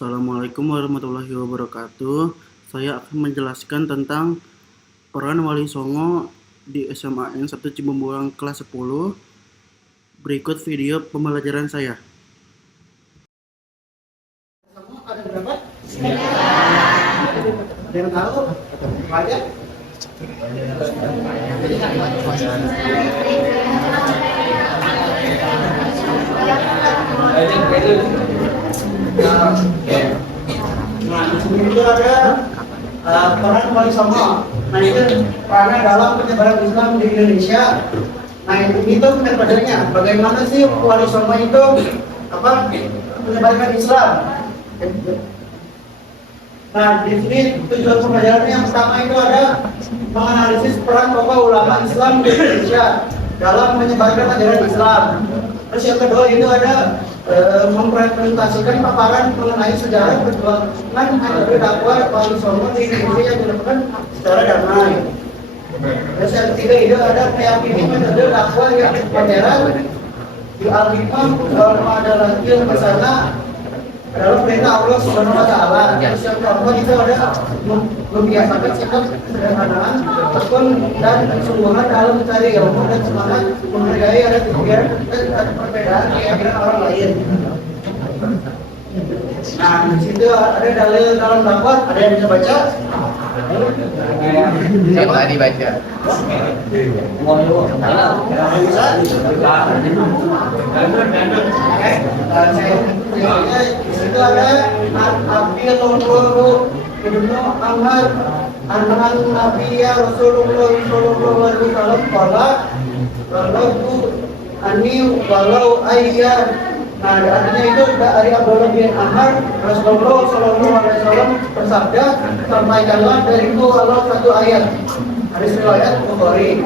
Assalamualaikum warahmatullahi wabarakatuh. Saya akan menjelaskan tentang peran Wali Songo di SMAN 1 Cibumbuang kelas 10. Berikut video pembelajaran saya. Ada berapa? Ada yang tahu? Aja. Nah, di sini itu ada peran Wali Songo. Nah, itu perannya dalam penyebaran Islam di Indonesia. Nah, itu metodenya. Bagaimana sih Wali Songo itu menyebarkan Islam? Nah, di sini tujuan pembelajaran yang pertama itu ada menganalisis peran tokoh ulama Islam di Indonesia dalam menyebarkan ajaran Islam. Terus yang kedua itu ada mempresentasikan paparan mengenai sejarah perjuangan metode dakwah Wali Songo di Indonesia yang dilakukan secara damai. Terus yang ketiga itu ada meyakini metode dakwah yang modern di Al-Hikmah dalam adalah kesana adalah perintah Allah Subhanahu wa taala. Terus yang keempat itu ada membiasakan sikap kesederhanaan, tekun dan kesungguhan dalam mencari ilmu dan semangat menghargai ada perbedaan keyakinan orang lain. Nah, di situ ada dalil dalam dakwah, ada yang bisa baca? Coba dibaca. Itu ada Nabi Lulu Ibnu Ahmad Anak Nabi ya Rasulullah Sallallahu Alaihi Wasallam kalau ani walau ayat. Nah, artinya itu dari Abdullah bin Ahmad Rasulullah Sallallahu Alaihi Wasallam bersabda, sampaikanlah dariku walau satu ayat. Hadis riwayat Bukhari.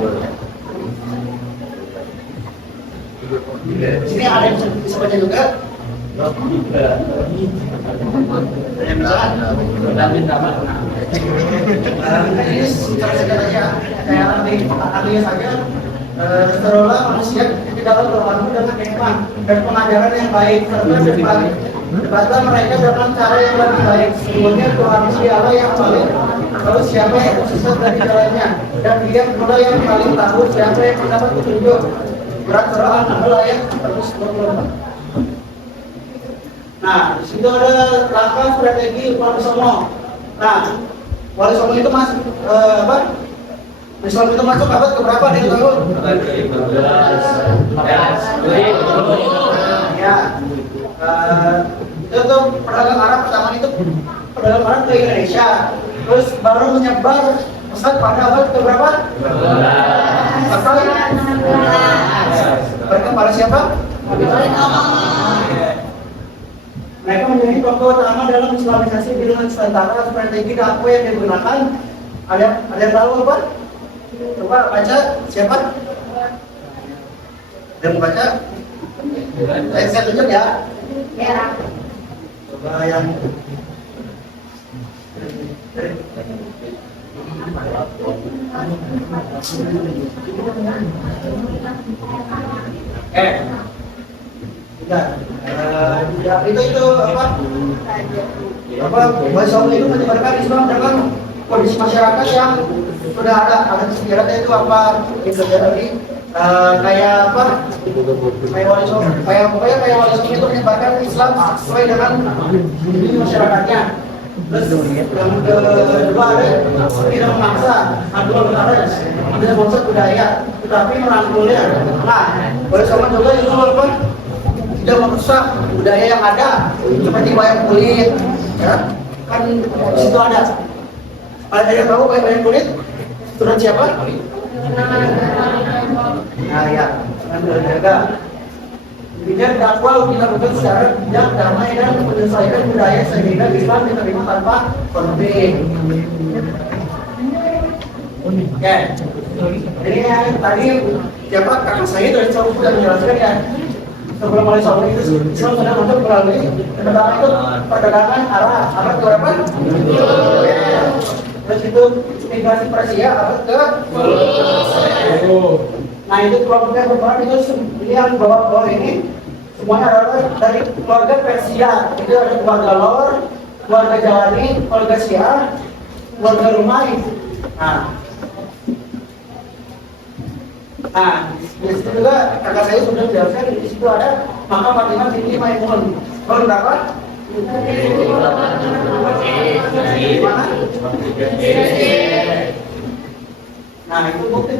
Di sini ada yang bisa baca juga. Yang bisa? Ini secara saja kayak ahli saja. Setelah manusia dalam berlaku dengan hikmah dan pengajaran yang baik serta debatlah mereka dengan cara yang lebih baik. Sesungguhnya Tuhan Allah yang paling tahu siapa yang sesat dari jalannya, dan Dia pula yang paling tahu siapa yang mendapat petunjuk. Berat surah An-Nahl ayat 124. Nah, di situ ada langkah strategi Wali Songo. Nah, Wali Songo itu Islam itu masuk abad keberapa dia tahu? Ya. Itu pedagang Arab pertama itu pedagang Arab ke Indonesia. Terus baru menyebar pesat pada abad keberapa? Asal mereka pada siapa? Mereka menjadi tokoh utama dalam Islamisasi dengan Nusantara. Strategi dakwah yang digunakan ada yang tahu apa? Coba baca siapa? Yang baca? Saya tunjuk ya. Ya. Coba yang ya, itu Wali Songo itu menyebarkan Islam dengan kondisi masyarakat yang sudah ada sejarahnya itu apa itu jadi kayak Wali Songo kayak Wali Songo itu menyebarkan Islam sesuai dengan kondisi masyarakatnya. Terus yang kedua ada tidak memaksa tidak memaksa budaya tetapi merangkulnya. Nah, Wali Songo juga itu tidak merusak budaya yang ada seperti wayang kulit, ya kan di situ ada. Ada yang tahu wayang kulit? Turun siapa? Nah ya, menjaga. Kemudian dakwah dilakukan secara bijak, damai dan menyesuaikan budaya sehingga Islam diterima tanpa konflik. Oke. Jadi yang tadi siapa kakak saya dari Solo sudah menjelaskan ya. Sebelum Wali Songo itu Islam sudah masuk melalui perdagangan Arab berapa? Terus itu migrasi Persia abad ke 10. Nah itu kelompoknya berperan itu yang bawah-bawah ini semuanya adalah dari keluarga Persia. Itu ada keluarga Lor, keluarga Jalani, keluarga Syiah, keluarga Rumai. Di situ juga kakak saya sudah menjelaskan, di situ ada maka Fatimah binti Maimun. Kalau berapa? Nah itu bukti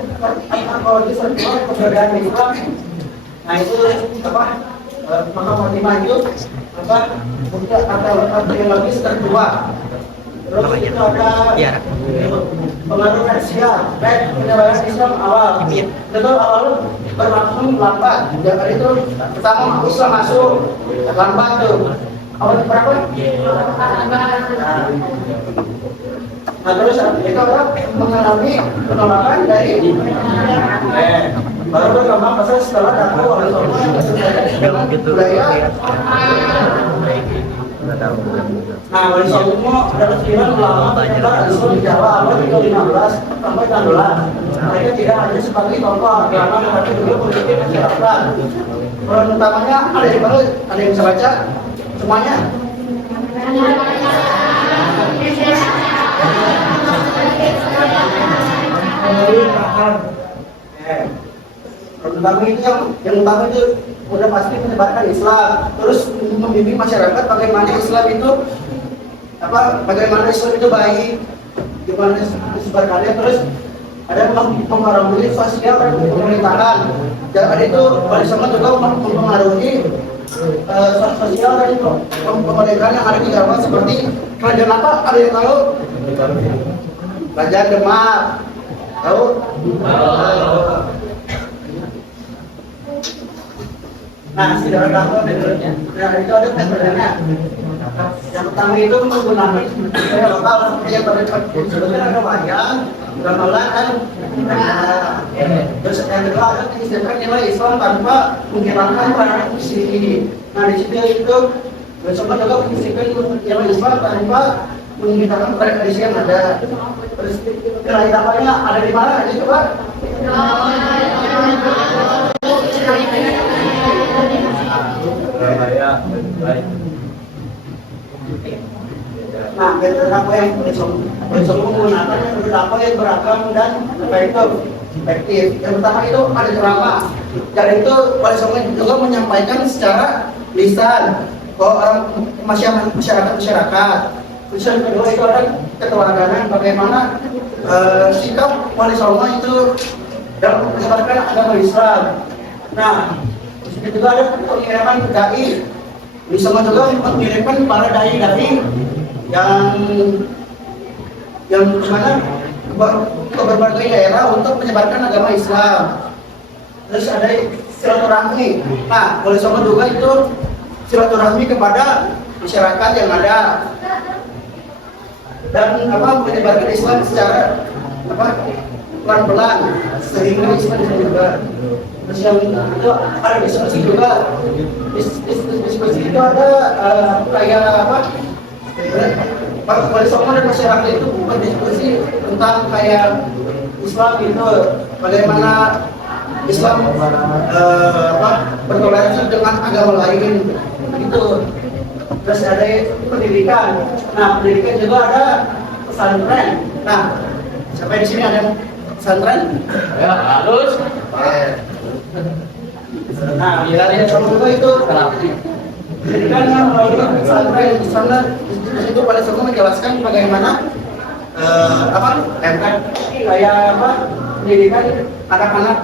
kalau di sekolah keberadaan Islam. Nah itu apa? Maka Fatimah itu apa? Bukti atau biologis tertua. Terus itu ada pengaruh Persia, penyebaran Islam awal. Itu awal berlangsung lambat. Jadi itu pertama Islam masuk lambat tuh. Awal berapa? Nah terus itu orang mengalami penolakan dari baru berkembang pasal setelah dakwah oleh Rasulullah budaya. Nah, wali songo adalah sembilan ulama penyebar Islam di Jawa abad ke-15 sampai 16. Mereka tidak hanya sebagai tokoh agama, tetapi juga politik masyarakat. Peran utamanya ada yang baru, ada yang bisa baca semuanya. Pertama itu yang utama itu udah pasti menyebarkan Islam, terus membimbing masyarakat bagaimana Islam itu bagaimana Islam itu baik, gimana disebarkannya, terus ada mempengaruhi sosial dan pemerintahan. Dan itu wali songo juga mempengaruhi sosial dan pemerintahan yang ada di Jawa seperti kerajaan apa? Ada yang tahu? Kerajaan Demak, tahu? Nah, saudara dakwah menurutnya, nah itu ada metodenya. Yang pertama itu menggunakan budaya lokal, yang sebetulnya ada wayang, gamelan kan. Terus yang kedua ada mengistilahkan nilai Islam tanpa menghilangkan tradisi ini. Nah di situ itu bersama juga mengistilahkan nilai Islam tanpa menghilangkan tradisi yang ada. Terus nilai dakwahnya ada di mana? Aja coba. Nah, metode dakwah yang menggunakan metode dakwah yang beragam dan efektif. Yang pertama itu ada ceramah. Dan itu wali songo juga menyampaikan secara lisan ke orang masyarakat. Terus yang kedua itu ada keteladanan bagaimana sikap wali songo itu dalam menyebarkan agama Islam. Nah, itu juga ada pengiriman dai. Bisa juga mengirimkan para dai-dai yang kemana ke berbagai daerah untuk menyebarkan agama Islam. Terus ada silaturahmi. Nah, wali songo juga itu silaturahmi kepada masyarakat yang ada dan menyebarkan Islam secara pelan-pelan sehingga Islam bisa menyebar. Terus yang itu ada diskusi juga. Diskusi itu ada kayak wali songo dan masyarakat itu berdiskusi tentang kayak Islam itu bagaimana Islam bertoleransi dengan agama lain itu. Terus ada pendidikan. Nah, pendidikan juga ada pesantren. Nah, sampai di sini ada pesantren. Ya, harus. Nah, yang kedua itu pendidikan yang melalui pesantren. Di sana itu wali songo menjelaskan bagaimana kayak pendidikan anak-anak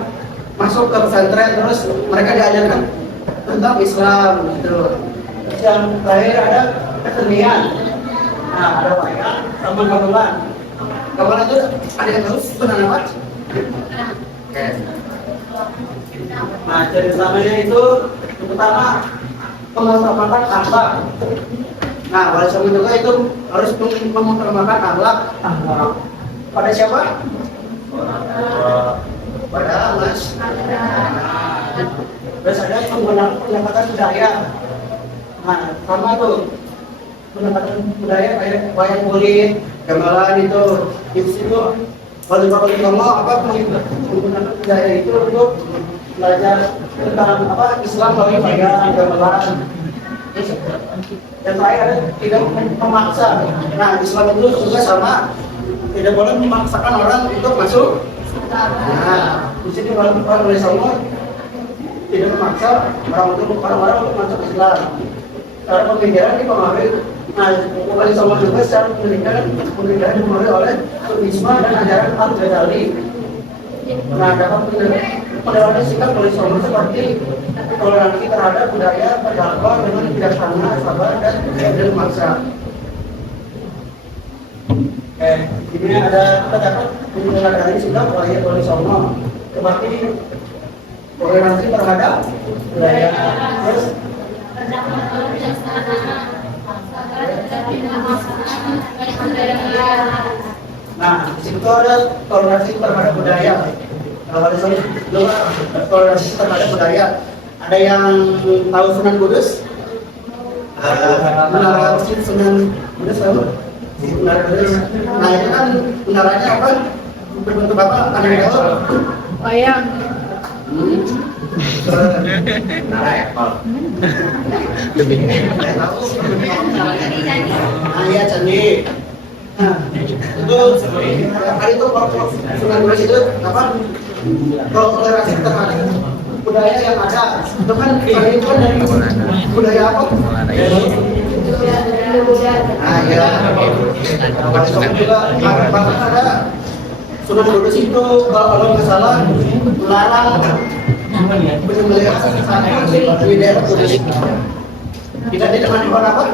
masuk ke pesantren, terus mereka diajarkan tentang Islam gitu. Terus yang terakhir ada kesenian. Nah, ada wayang sama gamelan. Gamelan itu ada yang terus benar apa? Oke. Nah, jadi utamanya itu pertama pengutamakan akhlak. Nah, wali songo juga itu harus mengutamakan akhlak. Pada siapa? Pada Allah. Terus ada penggunaan pendekatan budaya. Nah, sama tuh pendekatan budaya kayak wayang kulit, gamelan itu. Di situ wali songo menggunakan budaya itu untuk belajar tentang apa Islam melalui pelajaran gamelan. Dan terakhir ada tidak memaksa. Nah, Islam itu juga sama, tidak boleh memaksakan orang untuk masuk. Nah, di sini orang oleh Allah tidak memaksa orang-orang untuk masuk Islam. Cara pemikiran dipengaruhi. Nah, oleh Allah juga secara pemikiran dipengaruhi oleh Isma dan ajaran Al-Ghazali. Nah, dapat penerapan sikap oleh Allah seperti toleransi terhadap budaya berdakwah dengan bijaksana, sabar dan tidak memaksa. Ini ada terdapat penerapan sikap oleh Allah seperti toleransi terhadap budaya. Terus nah, di situ ada toleransi terhadap budaya. Kalau ada juga toleransi terhadap budaya. Ada yang tahu Sunan Kudus? Menara Masjid Sunan Kudus tahu? Menara Kudus. Nah, itu kan menaranya apa? Berbentuk apa? Ada yang tahu? Wayang. Menara Apple. Lebih tahu? Nah, ya candi. Nah, itu hari itu kalau Sunan Kudus itu apa? Kalau toleransi terhadap budaya yang ada, itu kan hari itu dari budaya apa? Nah, ya. Kalau juga bahkan ada Sunan Kudus itu kalau nggak salah melarang penyembelihan sapi di daerah Kudus. Kita tidak melakukan apa?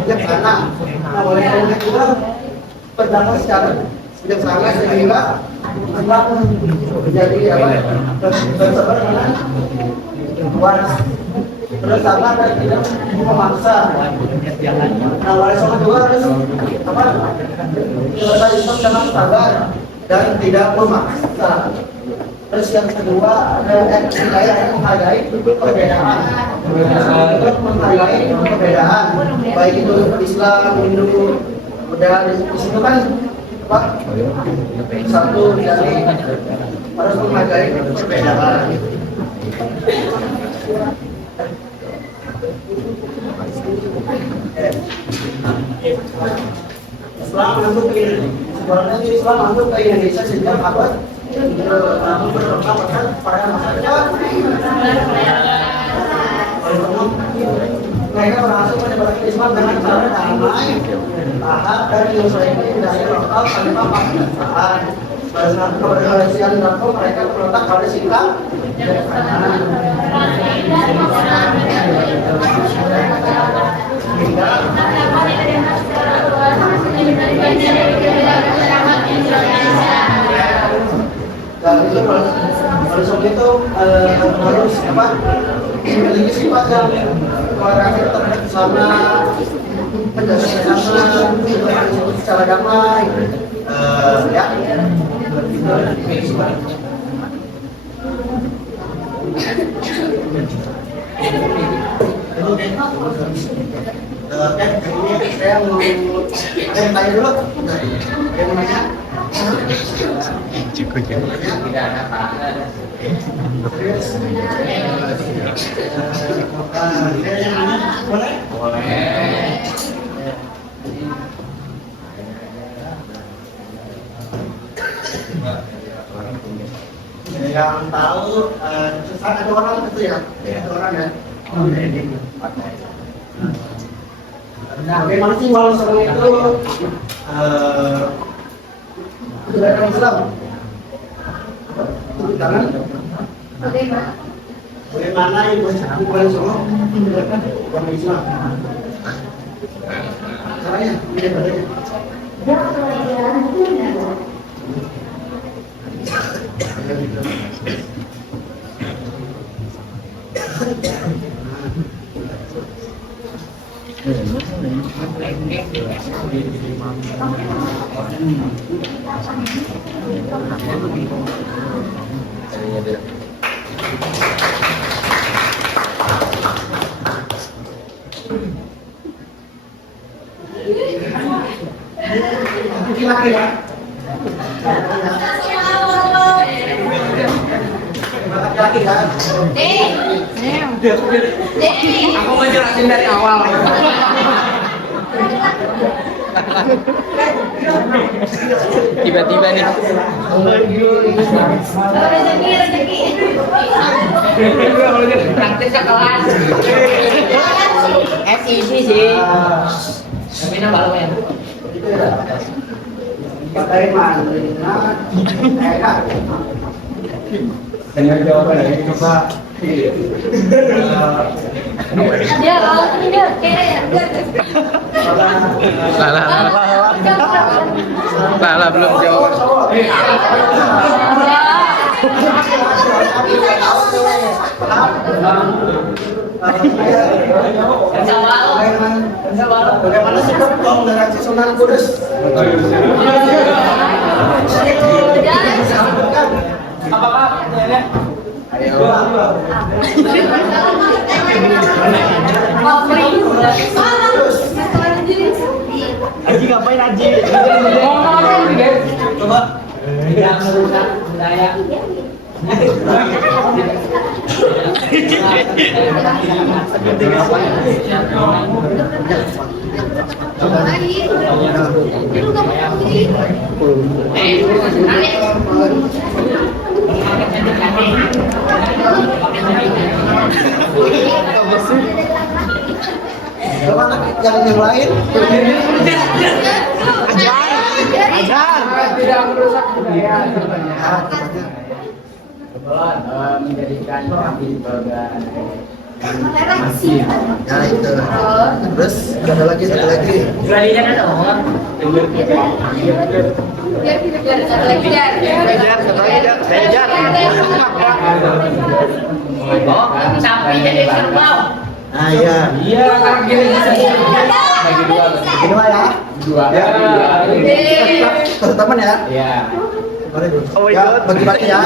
Bijaksana. Nah, oleh karena itu berdakwah secara bijaksana sehingga menjadi apa? Bersabar dengan waras. Terus sabar dan tidak memaksa. Nah, oleh sama juga harus apa? Selesai Islam dengan sabar dan tidak memaksa. Terus yang kedua ada yang menghargai perbedaan. Menghargai perbedaan, baik itu Islam, Hindu, Buddha. Di situ kan apa? Satu dari harus menghargai perbedaan. Islam masuk ke sebenarnya Islam masuk ke Indonesia sejak abad pada masyarakat. Mereka berhasil menyebarkan Islam dengan cara damai, tahan dan menyelesaikan dari lokal tanpa paksaan. Berdasarkan keberhasilan dilakukan, mereka terletak pada sikap dan itu harus itu harus apa? Memiliki sifat yang toleransi terhadap sesama, menjaga sesama, secara damai, ya. Ini saya mau tanya dulu. Yang mana? Cukup ya. Tidak ada apa-apa. Boleh? Boleh. Yang tahu ada orang itu ya, ada orang ya. Nah, bagaimana sih walau seorang itu sudah ada Islam? Tangan. Bagaimana ibu Walau orang Islam? Caranya, ini bedanya. laki-laki kan? Aku mau jelasin dari awal. Tiba-tiba nih. Praktis ke kelas. FIC sih. Tapi nambah lu ya. Pakai mana? Dengan jawaban dari coba Salah belum jawab. Bagaimana sikap kaum generasi Sunan Kudus? Aji ngapain Aji? Coba. Tidak merusak budaya. Bagaimana yang lain? Tidak merusak budaya. Menjadikan kami sebagai Ya itu. Terus ada lagi satu lagi. Gladinya ada orang. Sapi jadi kerbau. Nah iya. Iya, gini bagi dua. Ini mah ya. Dua. Ya. Satu teman ya. Iya. Ya, bagi-bagi ya.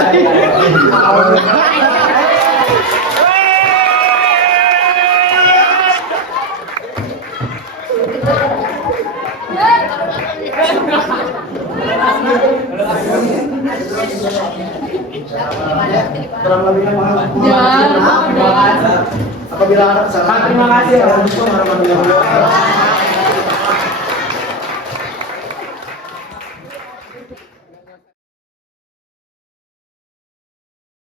Kurang lebihnya mohon maaf. Apabila ada kesalahan. Terima kasih. Assalamualaikum warahmatullahi wabarakatuh.